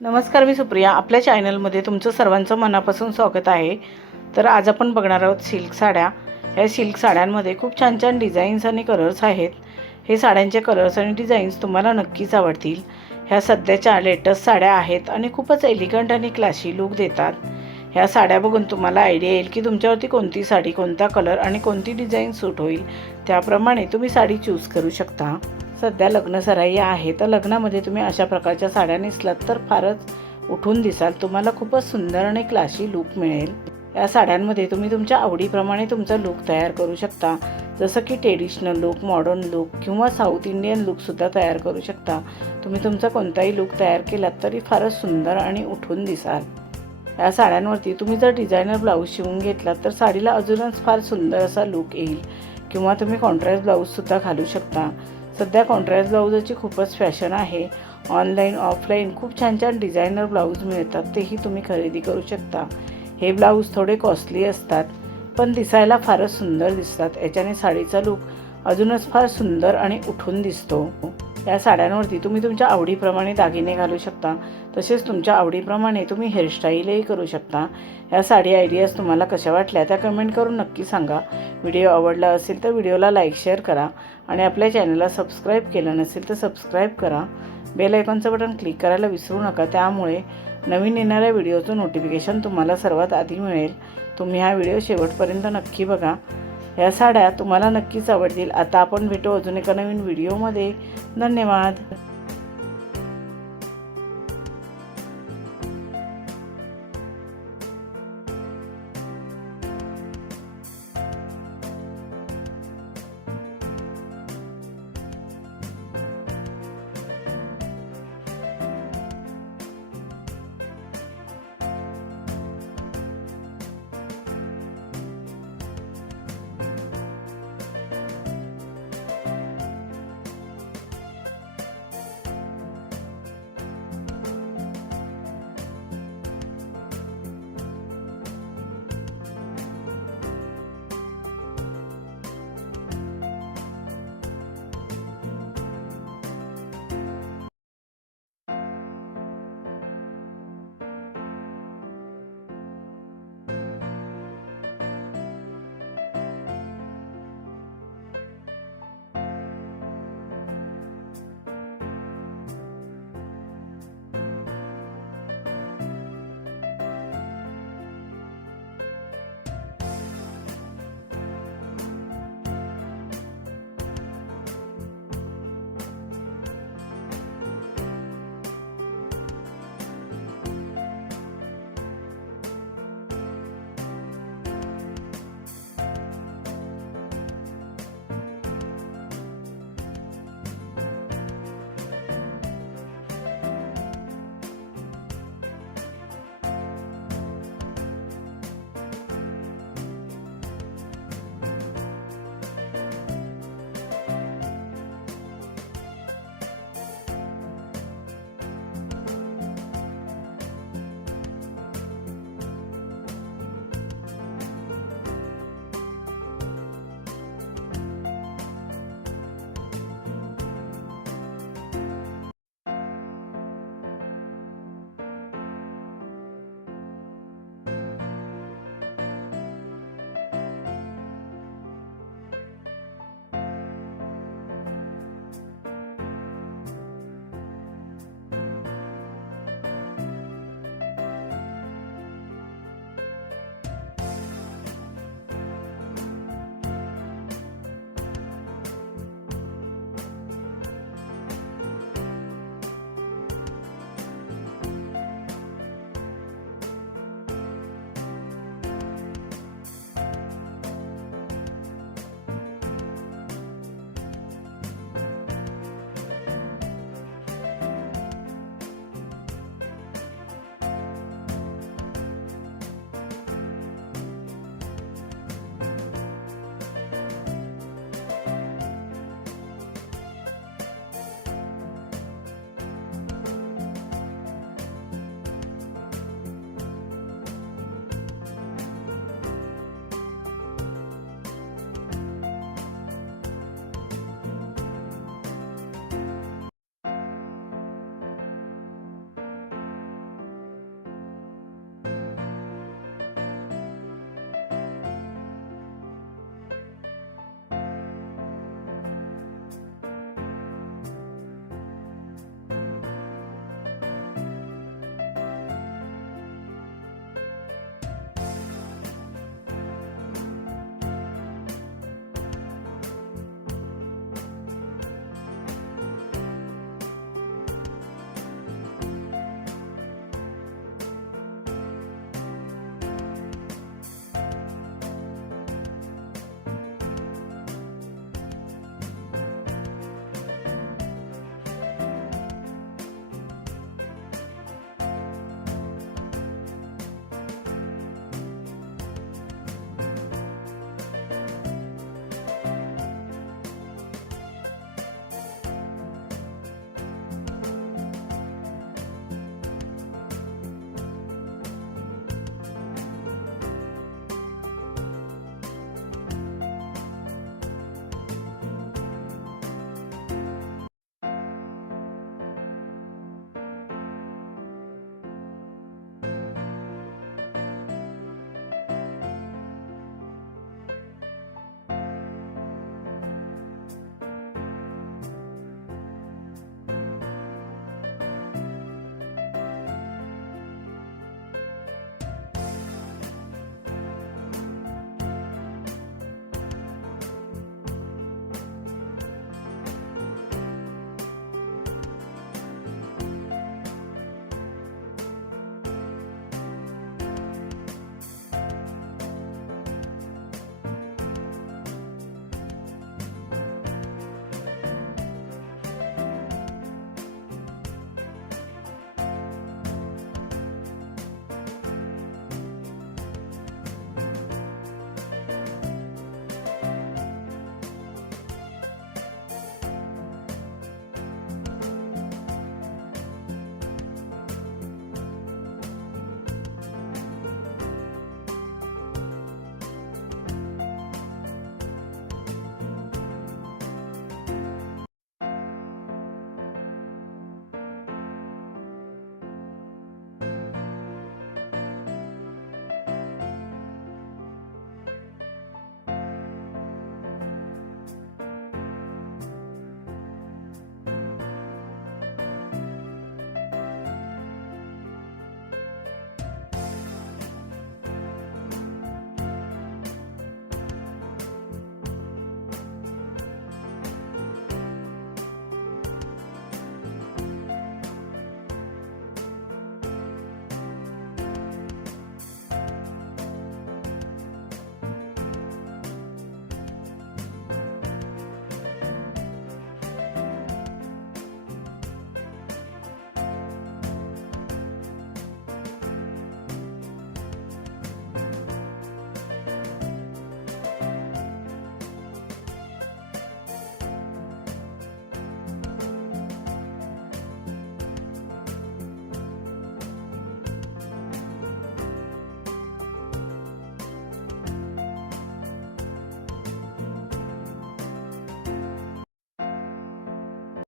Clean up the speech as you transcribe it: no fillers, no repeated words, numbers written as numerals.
नमस्कार, मी सुप्रिया. आपल्या चॅनलमध्ये तुमचं सर्वांचं मनापासून स्वागत आहे. तर आज आपण बघणार आहोत सिल्क साड्या. ह्या सिल्क साड्यांमध्ये खूप छान छान डिझाईन्स आणि कलर्स आहेत. हे साड्यांचे कलर्स आणि डिझाईन्स तुम्हाला नक्कीच आवडतील. ह्या सध्याच्या लेटेस्ट साड्या आहेत आणि खूपच एलिगंट आणि क्लासी लुक देतात. ह्या साड्या बघून तुम्हाला आयडिया येईल की तुमच्यावरती कोणती साडी, कोणता कलर आणि कोणती डिझाईन सूट होईल. त्याप्रमाणे तुम्ही साडी चूज करू शकता. सध्या लग्नसराई आहे, तर लग्नामध्ये तुम्ही अशा प्रकारच्या साड्या नेसलात तर फारच उठून दिसाल. तुम्हाला खूपच सुंदर आणि क्लासी लुक मिळेल. या साड्यांमध्ये तुम्ही तुमच्या आवडीप्रमाणे तुमचा लुक तयार करू शकता. जसं की ट्रेडिशनल लुक, मॉडर्न लुक किंवा साऊथ इंडियन लुकसुद्धा तयार करू शकता. तुम्ही तुमचा कोणताही लुक तयार केलात तरी फारच सुंदर आणि उठून दिसाल. या साड्यांवरती तुम्ही जर डिझायनर ब्लाऊज शिवून घेतलात तर साडीला अजूनच फार सुंदर असा लुक येईल. किंवा तुम्ही कॉन्ट्रास्ट ब्लाऊजसुद्धा घालू शकता. सध्या कॉन्ट्रास्ट ब्लाऊजची खूपच फॅशन आहे. ऑनलाईन, ऑफलाईन खूप छान छान डिझायनर ब्लाऊज मिळतात, तेही तुम्ही खरेदी करू शकता. हे ब्लाऊज थोडे कॉस्टली असतात, पण दिसायला फारच सुंदर दिसतात. याच्याने साडीचा लुक अजूनच फार सुंदर आणि उठून दिसतो. या साड्यांवरती तुम्ही तुमच्या आवडीप्रमाणे दागिने घालू शकता. तसेच तुमच्या आवडीप्रमाणे तुम्ही हेअरस्टाईलही करू शकता. या साडी आयडियाज तुम्हाला कशा वाटल्या त्या कमेंट करून नक्की सांगा. व्हिडिओ आवडला असेल तर व्हिडिओला लाईक, शेअर करा आणि आपल्या चॅनलला सबस्क्राईब केलं नसेल तर सबस्क्राईब करा. बेल आयकॉनचं बटन क्लिक करायला विसरू नका. त्यामुळे नवीन येणाऱ्या व्हिडिओचं नोटिफिकेशन तुम्हाला सर्वात आधी मिळेल. तुम्ही हा व्हिडिओ शेवटपर्यंत नक्की बघा. या साड्या तुम्हाला नक्कीच आवडतील. आता आपण भेटू अजून एका नवीन व्हिडिओमध्ये. धन्यवाद.